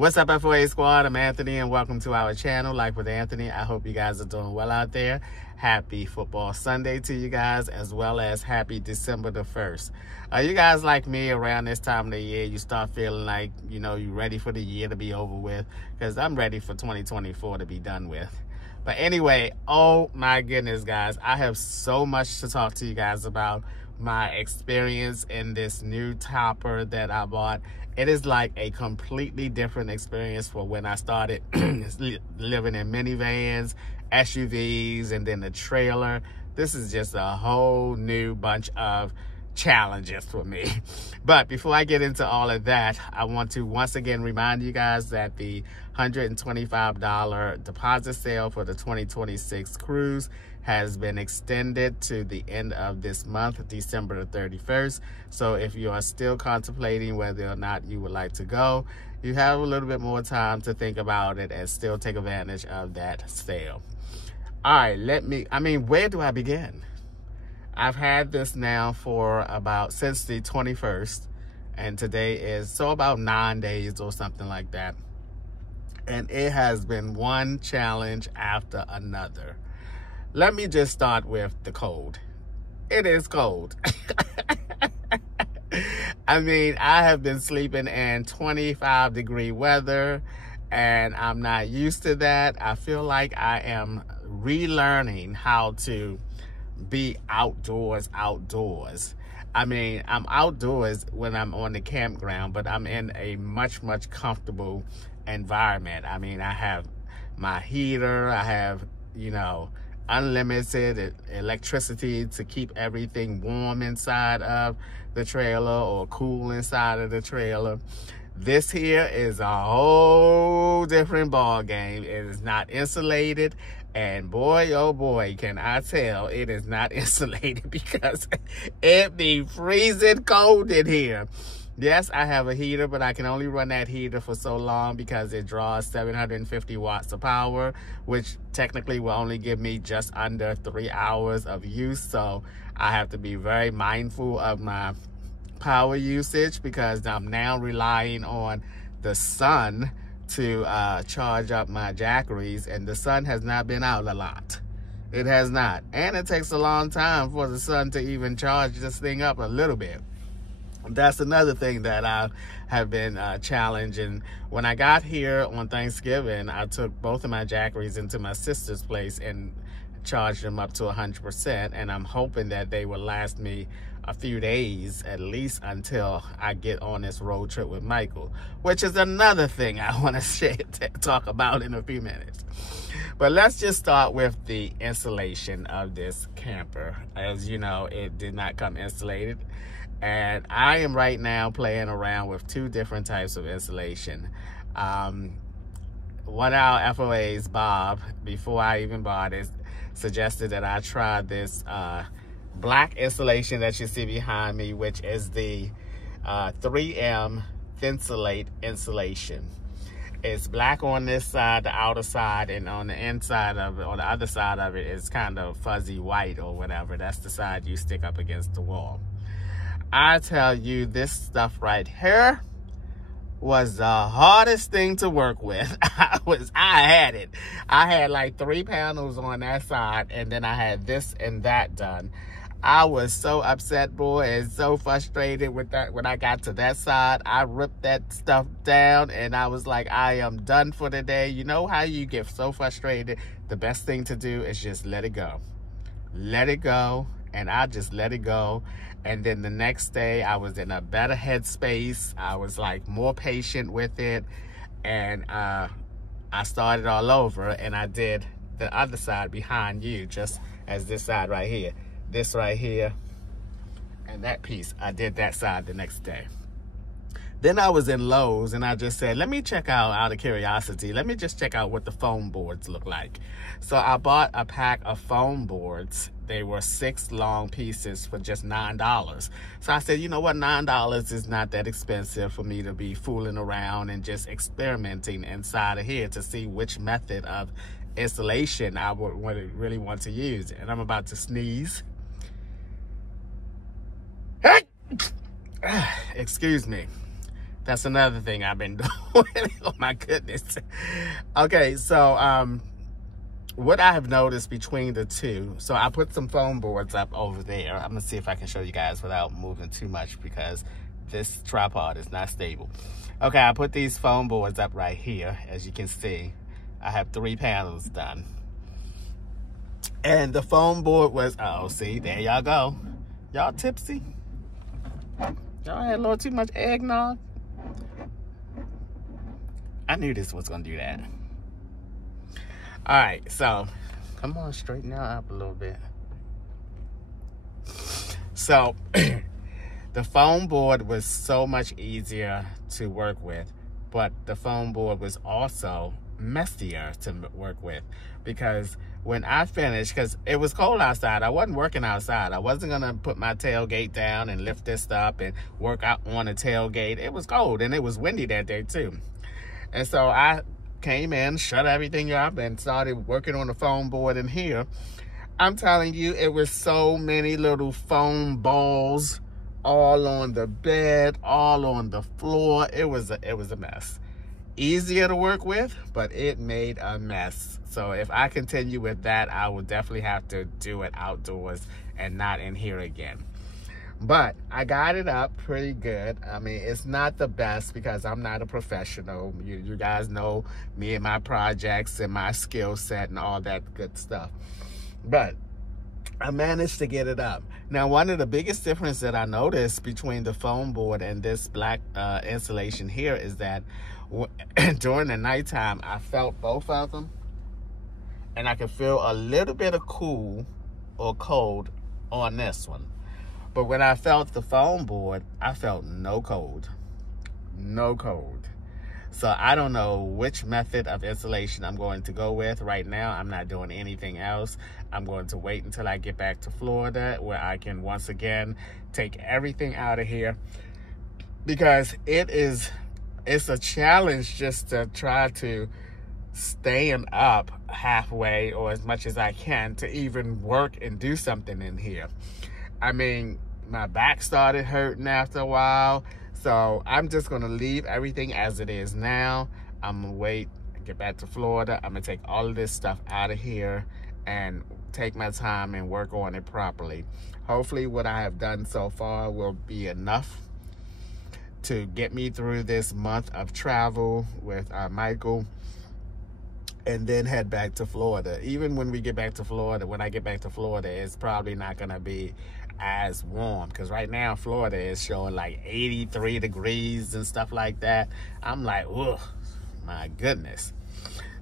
What's up, FOA Squad? I'm Anthony, and welcome to our channel, Life with Anthony. I hope you guys are doing well out there. Happy Football Sunday to you guys, as well as happy December the 1st. You guys like me, around this time of the year, you start feeling like, you're ready for the year to be over with, because I'm ready for 2024 to be done with. But anyway, oh my goodness, guys, I have so much to talk to you guys about. My experience in this new topper that I bought. It is like a completely different experience for when I started living in minivans, SUVs, and then the trailer. This is just a whole new bunch of challenges for me. But before I get into all of that, I want to once again remind you guys that the $125 deposit sale for the 2026 cruise has been extended to the end of this month, December the 31st. So if you are still contemplating whether or not you would like to go, you have a little bit more time to think about it and still take advantage of that sale. All right, where do I begin? I've had this now for since the 21st, and today is about 9 days or something like that. And it has been one challenge after another. Let me just start with the cold. It is cold. I have been sleeping in 25-degree weather, and I'm not used to that. I feel like I am relearning how to be outdoors. I'm outdoors when I'm on the campground, but I'm in a much comfortable environment. I have my heater, I have, unlimited electricity to keep everything warm inside of the trailer or cool inside of the trailer. This here is a whole different ball game. It is not insulated, and boy, oh boy, can I tell it is not insulated, because it be freezing cold in here. Yes, I have a heater, but I can only run that heater for so long because it draws 750 watts of power, which technically will only give me just under 3 hours of use. So I have to be very mindful of my power usage, because I'm now relying on the sun to charge up my Jackeries, and the sun has not been out a lot. It has not. And it takes a long time for the sun to even charge this thing up a little bit. That's another thing that I have been challenging. When I got here on Thanksgiving, I took both of my Jackeries into my sister's place and charged them up to 100%, and I'm hoping that they will last me a few days at least until I get on this road trip with Michael, which is another thing I want to talk about in a few minutes. But let's just start with the installation of this camper. As you know, it did not come insulated. And I am right now playing around with two different types of insulation. One of our FOAs, Bob, before I even bought it, suggested that I try this black insulation that you see behind me, which is the 3M Thinsulate insulation. It's black on this side, the outer side, and on the inside of it, on the other side of it, is kind of fuzzy white or whatever. That's the side you stick up against the wall. I tell you, this stuff right here was the hardest thing to work with. I had it. I had like 3 panels on that side, and then I had this and that done. I was so upset, boy, and so frustrated with that. When I got to that side, I ripped that stuff down, and I was like, I am done for the day. You know how you get so frustrated? The best thing to do is just let it go. Let it go. And I just let it go. And then the next day, I was in a better headspace. I was like more patient with it. And I started all over, and I did the other side behind you, just as this side right here. This right here, and that piece, I did that side the next day. Then I was in Lowe's, and I just said, let me check out of curiosity, let me just check out what the foam boards look like. So I bought a pack of foam boards. They were 6 long pieces for just $9. So I said, you know what, $9 is not that expensive for me to be fooling around and just experimenting inside of here to see which method of installation I would really want to use. And I'm about to sneeze. Excuse me. That's another thing I've been doing. Oh my goodness. Okay, so what I have noticed between the two, so I put some foam boards up over there. I'm gonna see if I can show you guys without moving too much because this tripod is not stable. Okay, I put these foam boards up right here. As you can see, I have 3 panels done. And the foam board was, oh, see, there y'all go. Y'all tipsy? Y'all had a little too much eggnog? I knew this was gonna do that. All right, so come on, straighten that up a little bit. So the foam board was so much easier to work with, but the foam board was also messier to work with because when I finished, because it was cold outside, I wasn't working outside. I wasn't gonna put my tailgate down and lift this up and work out on the tailgate. It was cold and it was windy that day too. And so I came in, shut everything up, and started working on the foam board in here. I'm telling you, it was so many little foam balls all on the bed, all on the floor. It was a mess. Easier to work with, but it made a mess. So if I continue with that, I will definitely have to do it outdoors and not in here again. But I got it up pretty good. I mean, it's not the best because I'm not a professional. You guys know me and my projects and my skill set and all that good stuff. But I managed to get it up. Now, one of the biggest differences that I noticed between the foam board and this black insulation here is that during the nighttime, I felt both of them. And I could feel a little bit of cool or cold on this one. But when I felt the foam board, I felt no cold. No cold. So I don't know which method of insulation I'm going to go with. Right now, I'm not doing anything else. I'm going to wait until I get back to Florida where I can once again take everything out of here. Because it's a challenge just to try to stand up halfway or as much as I can to even work and do something in here. I mean, my back started hurting after a while, so I'm just gonna leave everything as it is now. I'm gonna wait, get back to Florida. I'm gonna take all of this stuff out of here and take my time and work on it properly. Hopefully what I have done so far will be enough to get me through this month of travel with Michael and then head back to Florida. Even when we get back to Florida, when I get back to Florida, it's probably not gonna be as warm because right now Florida is showing like 83 degrees and stuff like that. I'm like, ugh, my goodness.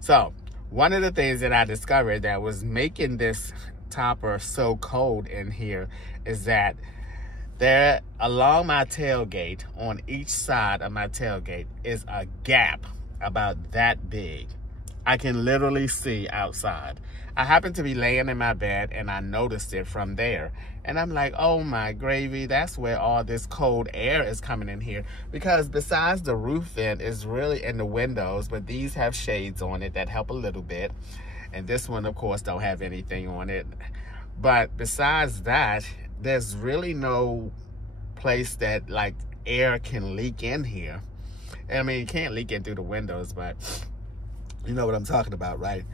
So one of the things that I discovered that was making this topper so cold in here is that there along my tailgate, on each side of my tailgate, is a gap about that big. I can literally see outside. I happened to be laying in my bed and I noticed it from there. And I'm like, oh my gravy, that's where all this cold air is coming in here. Because besides the roof vent is really in the windows, but these have shades on it that help a little bit. And this one, of course, don't have anything on it. But besides that, there's really no place that like air can leak in here. I mean, it can't leak in through the windows, but you know what I'm talking about, right?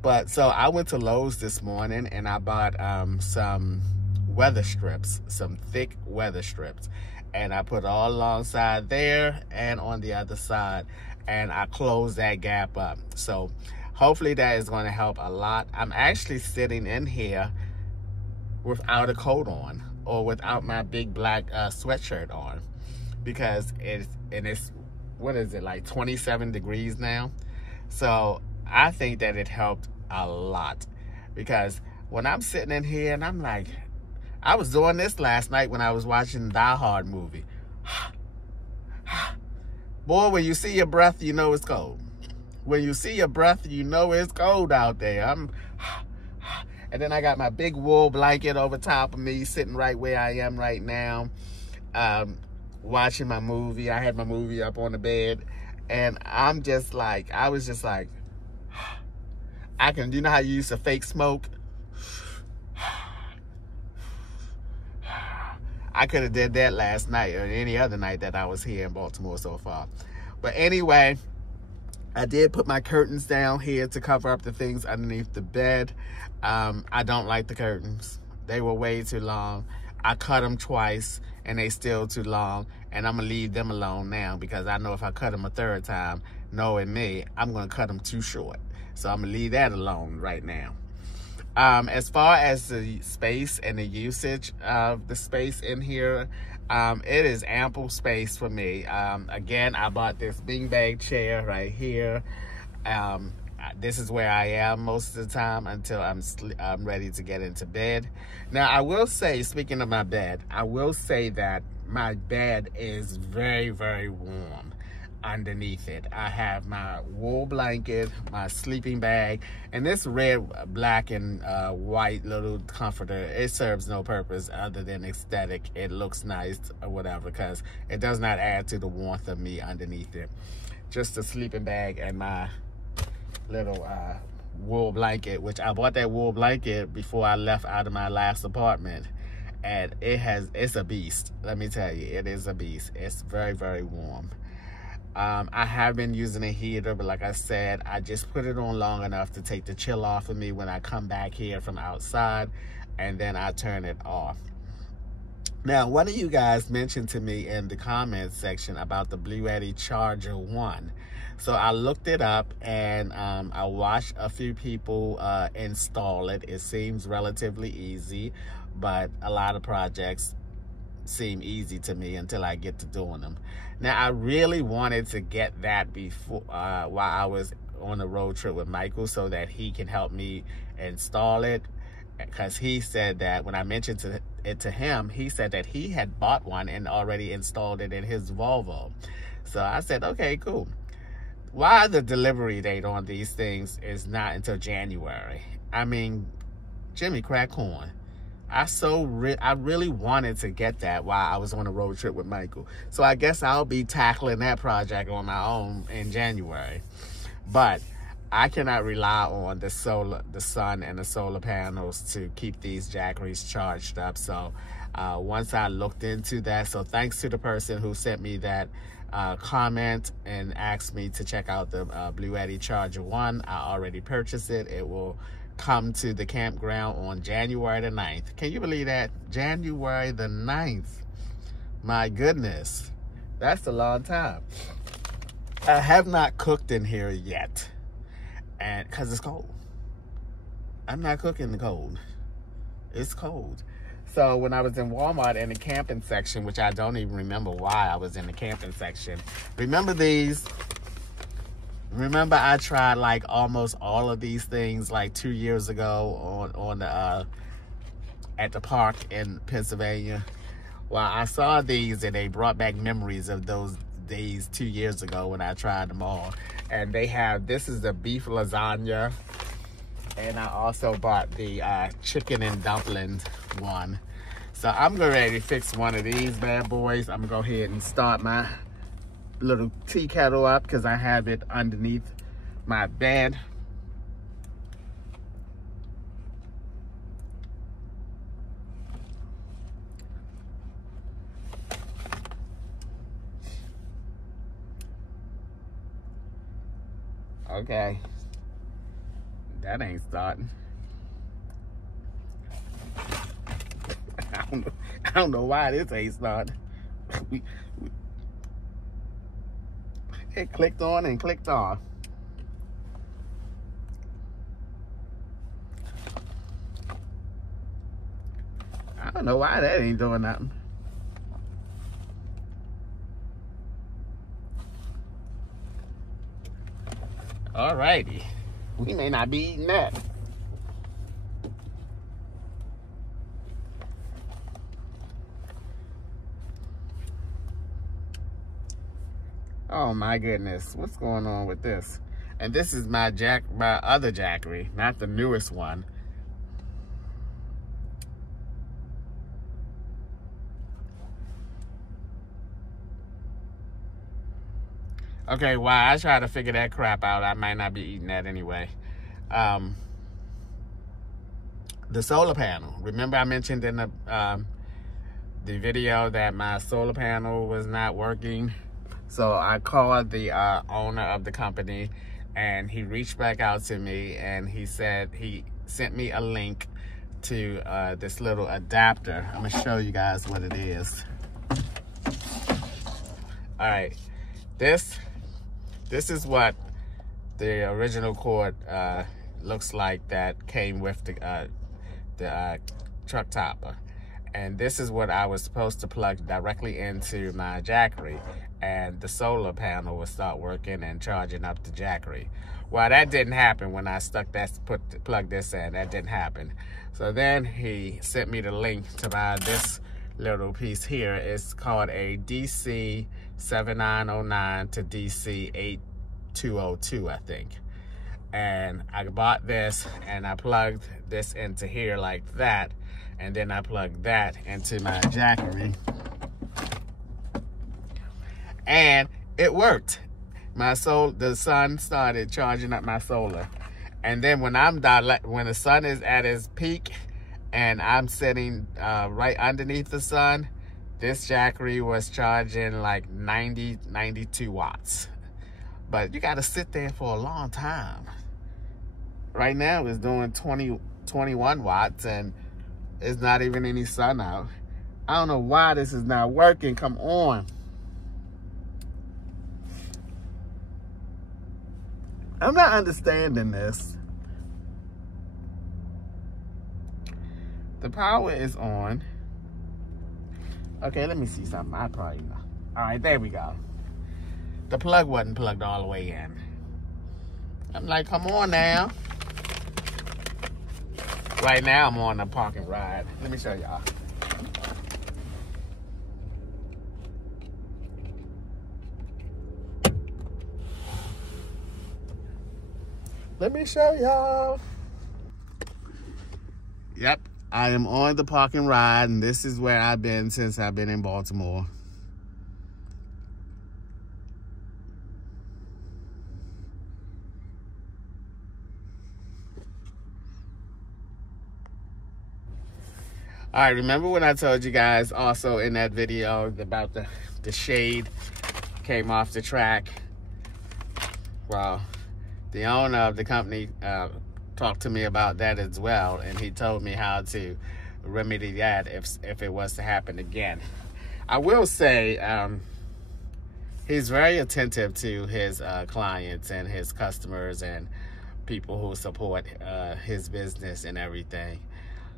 But so I went to Lowe's this morning and I bought some weather strips, some thick weather strips. And I put all alongside there and on the other side. And I closed that gap up. So hopefully that is going to help a lot. I'm actually sitting in here without a coat on or without my big black sweatshirt on. Because it's what is it, like 27 degrees now? So I think that it helped a lot because when I'm sitting in here and I'm like, I was doing this last night when I was watching the Die Hard movie. Boy, when you see your breath, you know it's cold. When you see your breath, you know it's cold out there. And then I got my big wool blanket over top of me, sitting right where I am right now, watching my movie. I had my movie up on the bed. And I'm just like, I was just like, you know how you used to fake smoke? I could have did that last night or any other night that I was here in Baltimore so far. But anyway, I did put my curtains down here to cover up the things underneath the bed. I don't like the curtains. They were way too long. I cut them twice and they still too long, and I'm gonna leave them alone now because I know if I cut them a third time, knowing me, I'm gonna cut them too short. So I'm gonna leave that alone right now. As far as the space and the usage of the space in here, it is ample space for me. Again, I bought this beanbag chair right here. This is where I am most of the time until I'm ready to get into bed. Now, I will say, speaking of my bed, I will say that my bed is very, very warm underneath it. I have my wool blanket, my sleeping bag, and this red, black, and white little comforter. It serves no purpose other than aesthetic. It looks nice or whatever because it does not add to the warmth of me underneath it. Just a sleeping bag and my little wool blanket, which I bought that wool blanket before I left out of my last apartment, and it's a beast. Let me tell you, it is a beast. It's very, very warm. I have been using a heater, but like I said, I just put it on long enough to take the chill off of me when I come back here from outside, and then I turn it off. Now, one of you guys mentioned to me in the comments section about the Bluetti Charger 1. So I looked it up, and I watched a few people install it. It seems relatively easy, but a lot of projects seem easy to me until I get to doing them. Now, I really wanted to get that before while I was on the road trip with Michael so that he can help me install it, because he said that when I mentioned it to him, he said that he had bought one and already installed it in his Volvo. So I said, okay, cool. Why the delivery date on these things is not until January? I mean, Jimmy crack corn. I really wanted to get that while I was on a road trip with Michael. So I guess I'll be tackling that project on my own in January. But I cannot rely on the sun and the solar panels to keep these Jackeries charged up. So once I looked into that, so thanks to the person who sent me that comment and asked me to check out the Bluetti Charger 1, I already purchased it. It will come to the campground on January the 9th. Can you believe that? January the 9th. My goodness. That's a long time. I have not cooked in here yet, and because it's cold. I'm not cooking in the cold. It's cold. So when I was in Walmart in the camping section, which I don't even remember why I was in the camping section. Remember these? Remember I tried like almost all of these things like 2 years ago on the at the park in Pennsylvania. Well, I saw these and they brought back memories of those days 2 years ago when I tried them all. And they have, this is the beef lasagna, and I also bought the chicken and dumpling one. So I'm ready to fix one of these bad boys. I'm gonna go ahead and start my little tea kettle up because I have it underneath my bed. Okay, that ain't starting. I don't know why this ain't starting. It clicked on and clicked off. I don't know why that ain't doing nothing. Alrighty, we may not be eating that. Oh my goodness, what's going on with this? And this is my other Jackery, not the newest one. Okay, while I try to figure that crap out, I might not be eating that anyway. The solar panel. Remember I mentioned in the the video that my solar panel was not working. So I called the owner of the company, and he reached back out to me, and he said he sent me a link to this little adapter. I'm gonna show you guys what it is. All right, this is what the original cord looks like that came with the truck topper. And this is what I was supposed to plug directly into my Jackery, and the solar panel would start working and charging up the Jackery. Well, that didn't happen when I plugged this in. That didn't happen. So then he sent me the link to buy this little piece here. It's called a DC 7909 to DC 8202, I think. And I bought this, and I plugged this into here like that, and then I plugged that into my Jackery, and it worked. The sun started charging up my solar, and then when the sun is at its peak, and I'm sitting right underneath the sun, this Jackery was charging like 92 watts. But you got to sit there for a long time. Right now it's doing 21 watts, and it's not even any sun out. I don't know why this is not working. Come on. I'm not understanding this. The power is on. Okay, let me see something. I probably know. All right, there we go. The plug wasn't plugged all the way in. I'm like, come on now. Right now, I'm on a park and ride. Let me show y'all. Let me show y'all. Yep, I am on the park and ride, and this is where I've been since I've been in Baltimore. All right, remember when I told you guys also in that video about the shade came off the track? Well, the owner of the company talked to me about that as well, and he told me how to remedy that if it was to happen again. I will say he's very attentive to his clients and his customers and people who support his business and everything,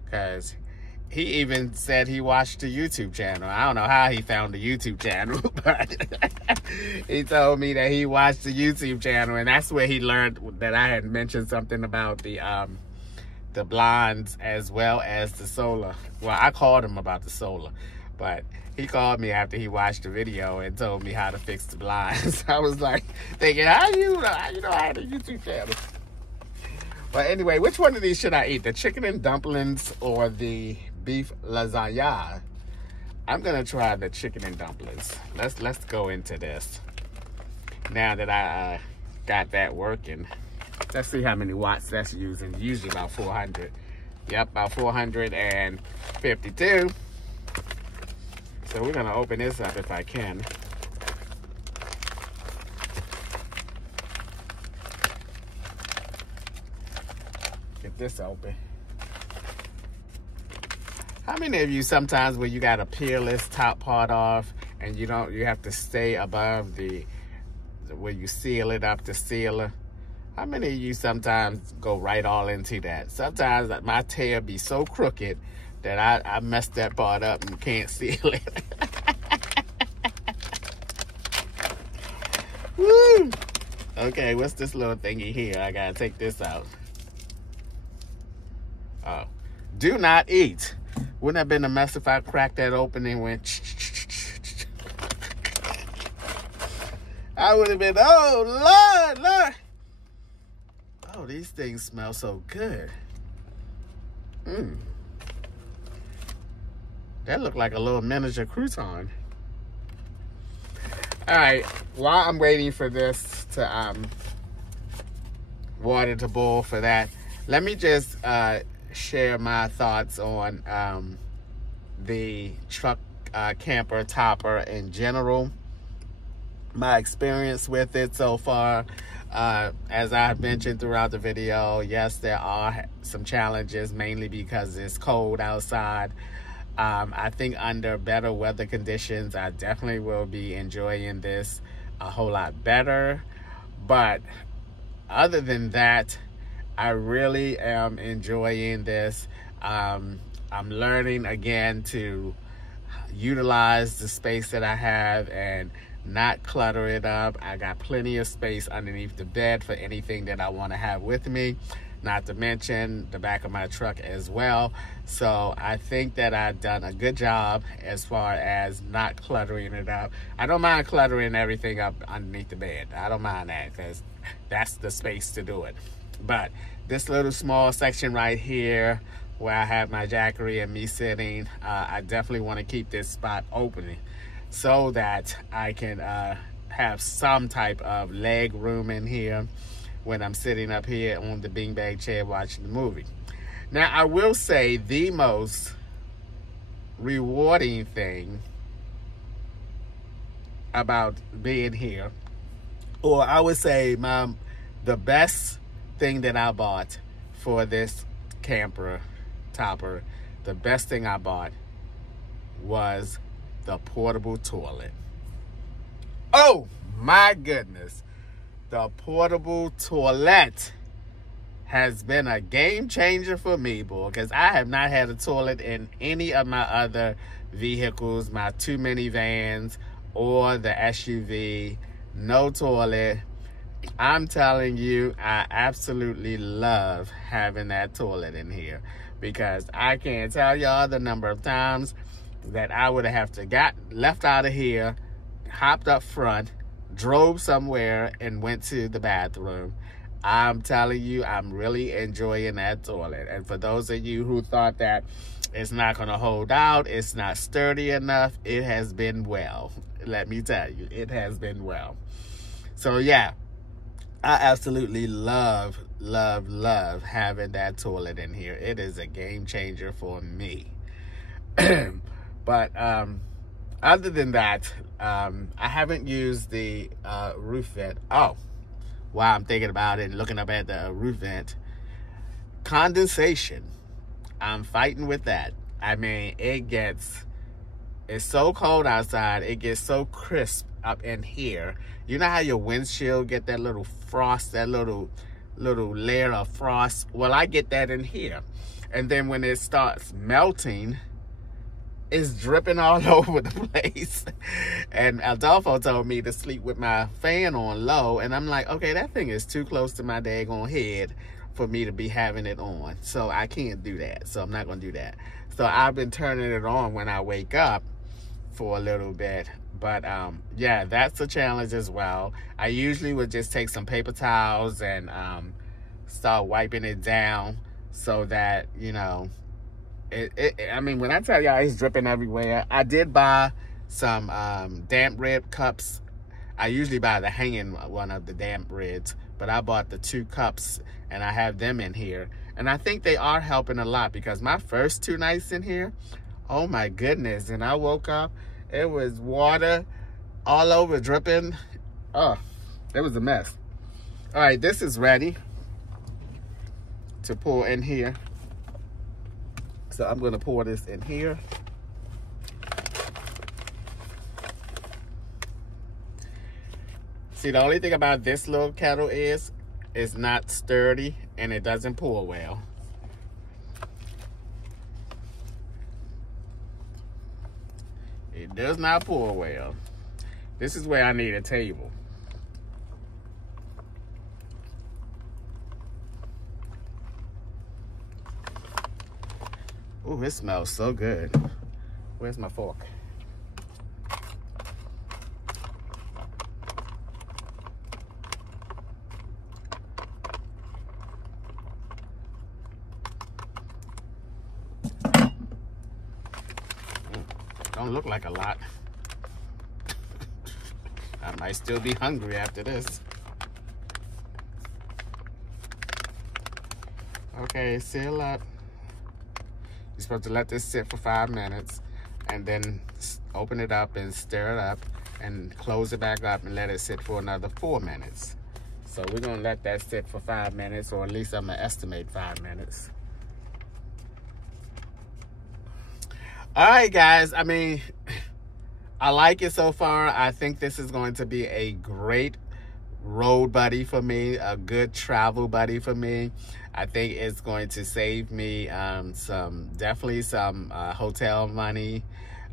because he even said he watched the YouTube channel. I don't know how he found the YouTube channel, but he told me that he watched the YouTube channel, and that's where he learned that I had mentioned something about the blinds as well as the solar. Well, I called him about the solar, but he called me after he watched the video and told me how to fix the blinds. I was like thinking, how you know I had a YouTube channel? But anyway, which one of these should I eat? The chicken and dumplings or the beef lasagna? I'm gonna try the chicken and dumplings. Let's go into this. Now that I got that working, let's see how many watts that's using. Usually about 400. Yep, about 452. So we're gonna open this up if I can. Get this open. How many of you sometimes when you got to peel this top part off and you have to stay above where you seal it up, the sealer? How many of you sometimes go right all into that? Sometimes my tail be so crooked that I mess that part up and can't seal it. Woo! Okay, what's this little thingy here? I gotta take this out. Oh, do not eat. Wouldn't have been a mess if I cracked that open and went. I would have been, oh, Lord. Oh, these things smell so good. That looked like a little miniature crouton. All right, while I'm waiting for this to water to boil for that, let me just share my thoughts on the truck camper topper in general. My experience with it so far, as I've mentioned throughout the video, yes, there are some challenges, mainly because it's cold outside. I think under better weather conditions, I definitely will be enjoying this a whole lot better. But other than that, I really am enjoying this. I'm learning again to utilize the space that I have and not clutter it up. I got plenty of space underneath the bed for anything that I want to have with me, not to mention the back of my truck as well. So I think that I've done a good job as far as not cluttering it up. I don't mind cluttering everything up underneath the bed. I don't mind that, because that's the space to do it. But this little small section right here where I have my Jackery and me sitting, I definitely want to keep this spot open so that I can have some type of leg room in here when I'm sitting up here on the beanbag chair watching the movie. Now, I will say the most rewarding thing about being here, or I would say the best thing that I bought for this camper topper, the best thing I bought was the portable toilet. Oh my goodness. The portable toilet has been a game changer for me, boy, because I have not had a toilet in any of my other vehicles, my two minivans or the SUV. No toilet. I'm telling you, I absolutely love having that toilet in here, because I can't tell y'all the number of times that I would have to got left out of here, hopped up front, drove somewhere, and went to the bathroom. I'm telling you, I'm really enjoying that toilet. And for those of you who thought that it's not going to hold out, it's not sturdy enough, it has been well. Let me tell you, it has been well. So yeah, I absolutely love having that toilet in here. It is a game changer for me. But other than that, I haven't used the roof vent. Oh, while I'm thinking about it and looking up at the roof vent, condensation. I'm fighting with that. I mean, it's so cold outside. It gets so crisp up in here. You know how your windshield get that little frost, that little layer of frost? Well, I get that in here. And then when it starts melting, it's dripping all over the place. And Adolfo told me to sleep with my fan on low. And I'm like, okay, that thing is too close to my daggone head for me to be having it on. So I can't do that. So I'm not going to do that. So I've been turning it on when I wake up for a little bit. But yeah, that's a challenge as well. I usually would just take some paper towels and start wiping it down so that, you know, I mean, when I tell y'all it's dripping everywhere, I did buy some damp rib cups. I usually buy the hanging one of the damp ribs, but I bought the 2 cups and I have them in here. And I think they are helping a lot, because my first 2 nights in here, oh my goodness, and I woke up, it was water all over dripping. Oh, it was a mess. All right, this is ready to pour in here. So I'm going to pour this in here. See, the only thing about this little kettle is it's not sturdy and it doesn't pour well. It does not pour well. This is where I need a table. Ooh, it smells so good. Where's my fork? Don't look like a lot. I might still be hungry after this. Okay, seal up. You're supposed to let this sit for 5 minutes. and then open it up and stir it up and close it back up and let it sit for another 4 minutes. So we're gonna let that sit for 5 minutes, or at least I'm gonna estimate 5 minutes. All right, guys, I mean, I like it so far. I think this is going to be a great road buddy for me, a good travel buddy for me. I think it's going to save me definitely some hotel money.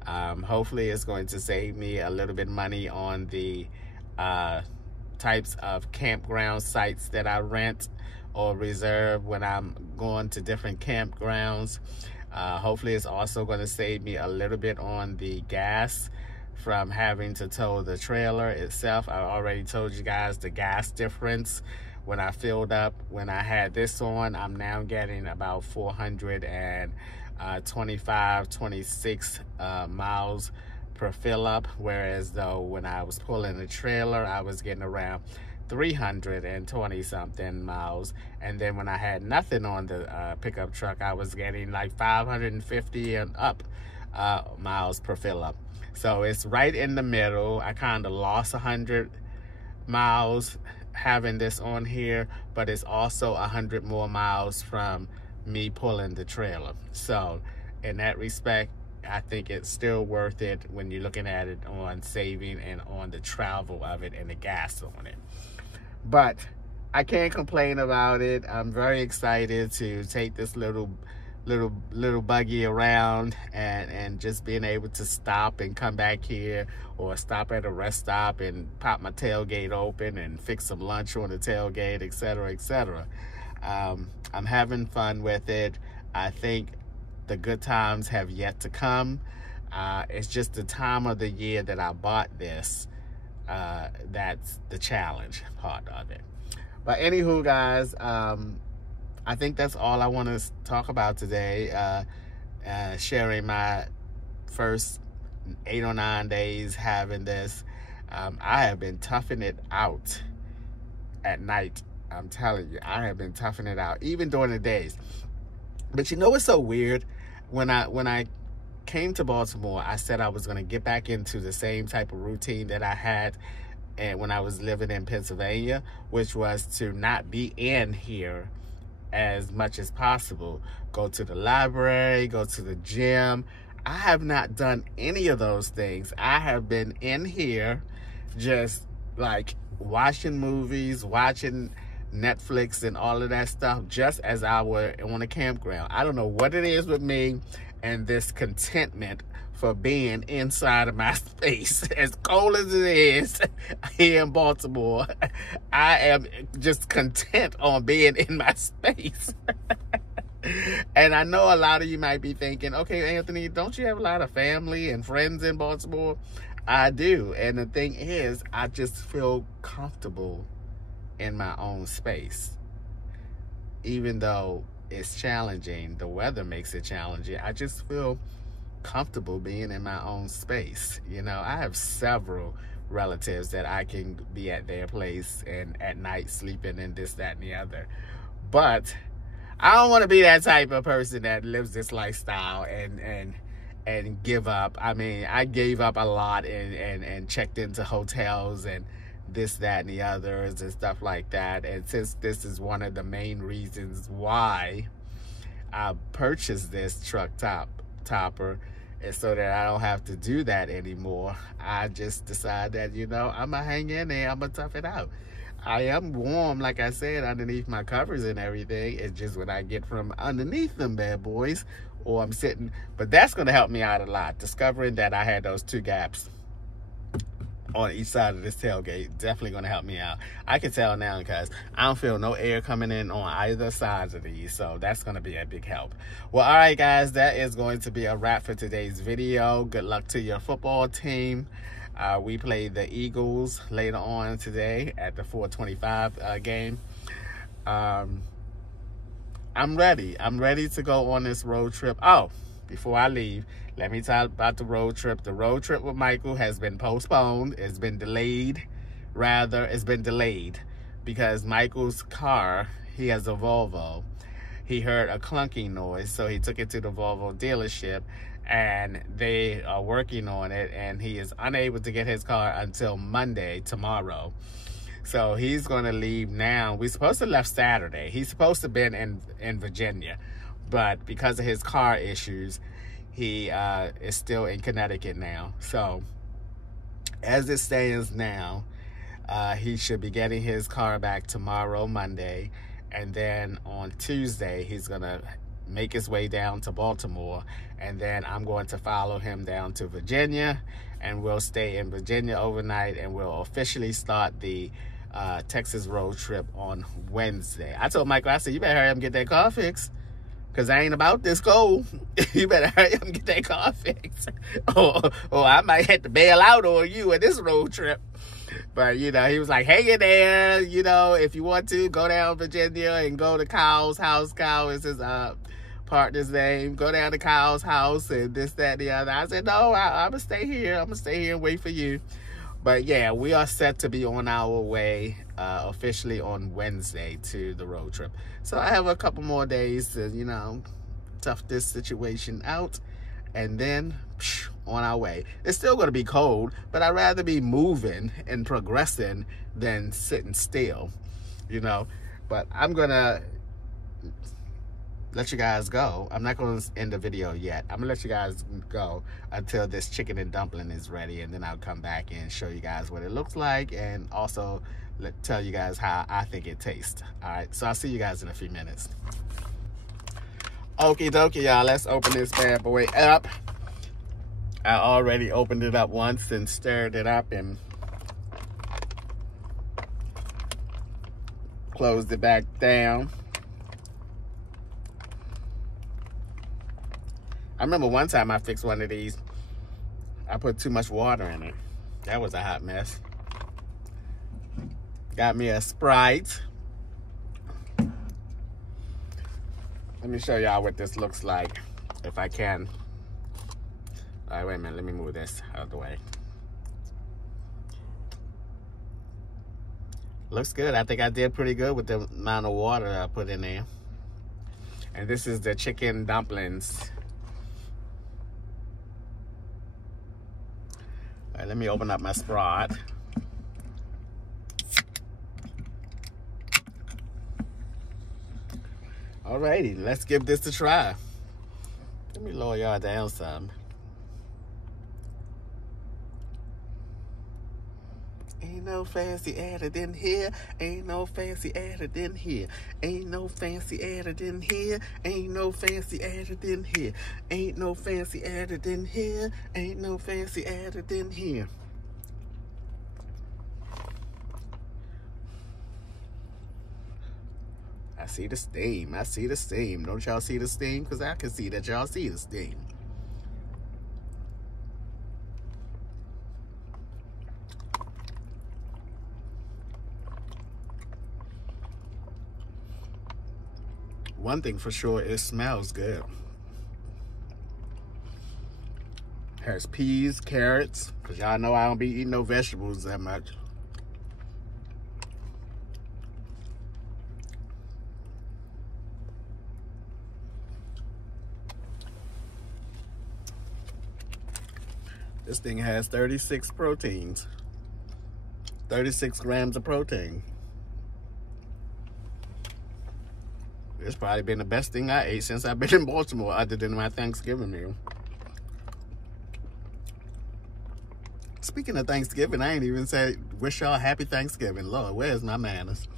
Hopefully it's going to save me a little bit of money on the types of campground sites that I rent or reserve when I'm going to different campgrounds. Hopefully it's also going to save me a little bit on the gas from having to tow the trailer itself. I already told you guys the gas difference when I filled up. When I had this on, I'm now getting about 426 miles per fill up, whereas though when I was pulling the trailer, I was getting around 320 something miles. And then when I had nothing on the pickup truck, I was getting like 550 and up miles per fill up. So it's right in the middle. I kind of lost 100 miles having this on here, but it's also 100 more miles from me pulling the trailer. So in that respect, I think it's still worth it when you're looking at it on saving and on the travel of it and the gas on it. But I can't complain about it. I'm very excited to take this little buggy around and just being able to stop and come back here, or stop at a rest stop and pop my tailgate open and fix some lunch on the tailgate, etc., etc. I'm having fun with it. I think the good times have yet to come. It's just the time of the year that I bought this. That's the challenge part of it. But anywho, guys, I think that's all I want to talk about today. Sharing my first 8 or 9 days having this. I have been toughing it out at night. I'm telling you, I have been toughing it out, even during the days. But you know what's so weird? When I came to Baltimore, I said I was going to get back into the same type of routine that I had and when I was living in Pennsylvania, which was to not be in here as much as possible. Go to the library, go to the gym. I have not done any of those things. I have been in here just like watching movies, watching Netflix and all of that stuff, just as I were on a campground. I don't know what it is with me and this contentment for being inside of my space. As cold as it is here in Baltimore, I am just content on being in my space. And I know a lot of you might be thinking, okay, Anthony, don't you have a lot of family and friends in Baltimore? I do. And the thing is, I just feel comfortable in my own space. Even though it's challenging, the weather makes it challenging, I just feel comfortable being in my own space. You know, I have several relatives that I can be at their place and at night sleeping and this, that, and the other. But I don't want to be that type of person that lives this lifestyle and give up. I mean, I gave up a lot and checked into hotels and this, that, and the others and stuff like that. And since this is one of the main reasons why I purchased this truck topper, and so that I don't have to do that anymore, I just decided that, you know, I'm gonna hang in there, I'm gonna tough it out. I am warm, like I said, underneath my covers and everything. It's just when I get from underneath them bad boys, or I'm sitting, but that's gonna help me out a lot. Discovering that I had those 2 gaps on each side of this tailgate definitely gonna help me out. I can tell now because I don't feel no air coming in on either sides of these, so that's gonna be a big help. Well, all right, guys, that is going to be a wrap for today's video. Good luck to your football team. We play the Eagles later on today at the 4:25 game. I'm ready. I'm ready to go on this road trip. Oh, before I leave, let me talk about the road trip. The road trip with Michael has been postponed. It's been delayed. Rather, it's been delayed because Michael's car, he has a Volvo. He heard a clunking noise, so he took it to the Volvo dealership, and they are working on it, and he is unable to get his car until Monday, tomorrow. So he's going to leave now. We're supposed to left Saturday. He's supposed to have been in Virginia, but because of his car issues, he is still in Connecticut now. So as it stands now, he should be getting his car back tomorrow, Monday, and then on Tuesday, he's going to make his way down to Baltimore, and then I'm going to follow him down to Virginia, and we'll stay in Virginia overnight, and we'll officially start the Texas road trip on Wednesday. I told Michael, I said, you better hurry up and get that car fixed, because I ain't about this cold. You better hurry up and get that car fixed, or I might have to bail out on you at this road trip. But, you know, he was like, hang in there, you know, if you want to, go down Virginia and go to Kyle's house. Kyle is his partner's name. Go down to Kyle's house and this, that, and the other. I said, no, I'm going to stay here. I'm going to stay here and wait for you. But, yeah, we are set to be on our way officially on Wednesday to the road trip. So I have a couple more days to, you know, tough this situation out. And then on our way. It's still going to be cold, but I'd rather be moving and progressing than sitting still, you know. But I'm going to let you guys go. I'm not going to end the video yet. I'm going to let you guys go until this chicken and dumpling is ready, and then I'll come back and show you guys what it looks like, and also tell you guys how I think it tastes. All right, so I'll see you guys in a few minutes. Okie dokie, y'all. Let's open this bad boy up. I already opened it up once and stirred it up and closed it back down. I remember one time I fixed one of these. I put too much water in it. That was a hot mess. Got me a Sprite. Let me show y'all what this looks like, if I can. All right, wait a minute. Let me move this out of the way. Looks good. I think I did pretty good with the amount of water I put in there. And this is the chicken dumplings. All right, let me open up my Sprite. Alrighty, let's give this a try. Let me lower y'all down some. Ain't no fancy added in here. Ain't no fancy added in here. Ain't no fancy added in here. Ain't no fancy added in here. Ain't no fancy added in here. Ain't no fancy added in here. I see the steam. I see the steam. Don't y'all see the steam? Because I can see that y'all see the steam. One thing for sure, it smells good. Has peas, carrots, because y'all know I don't be eating no vegetables that much. This thing has 36 proteins. 36 grams of protein. It's probably been the best thing I ate since I've been in Baltimore, other than my Thanksgiving meal. Speaking of Thanksgiving, I ain't even said wish y'all happy Thanksgiving. Lord, where's my manners?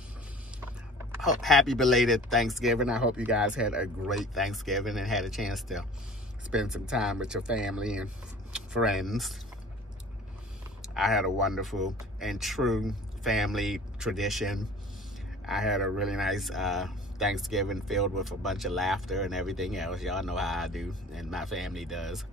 Happy belated Thanksgiving. I hope you guys had a great Thanksgiving and had a chance to spend some time with your family and friends. I had a wonderful and true family tradition. I had a really nice Thanksgiving filled with a bunch of laughter and everything else. Y'all know how I do, and my family does.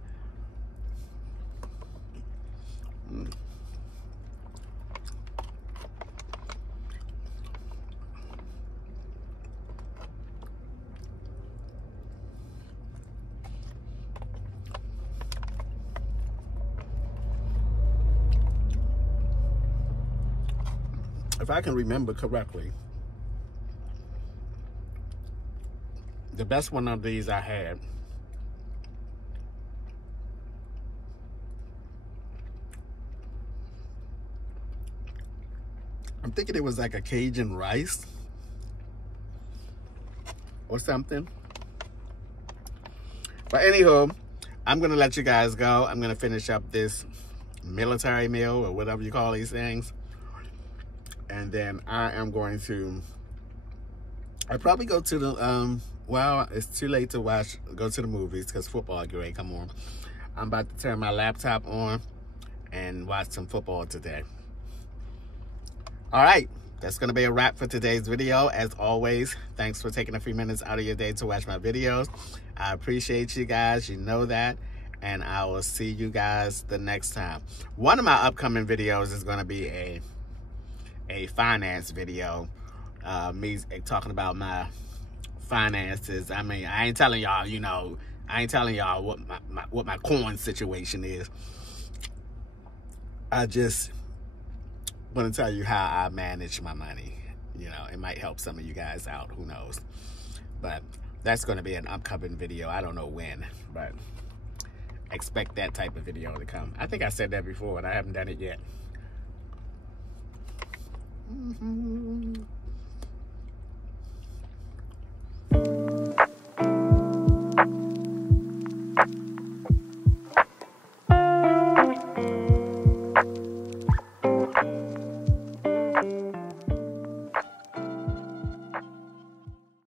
If I can remember correctly, the best one of these I had I'm thinking it was like a Cajun rice or something. But anywho, I'm going to let you guys go. I'm going to finish up this military meal or whatever you call these things. And then I am going to, I probably go to the, well, it's too late to go to the movies because football get ready to come on. I'm about to turn my laptop on and watch some football today. All right, that's going to be a wrap for today's video. As always, thanks for taking a few minutes out of your day to watch my videos. I appreciate you guys. You know that. And I will see you guys the next time. One of my upcoming videos is going to be a finance video. Me talking about my finances. I mean, I ain't telling y'all, you know, I ain't telling y'all what my coin situation is. I just want to tell you how I manage my money. You know, it might help some of you guys out. Who knows? But that's going to be an upcoming video. I don't know when, but expect that type of video to come. I think I said that before, and I haven't done it yet. Mm-hmm.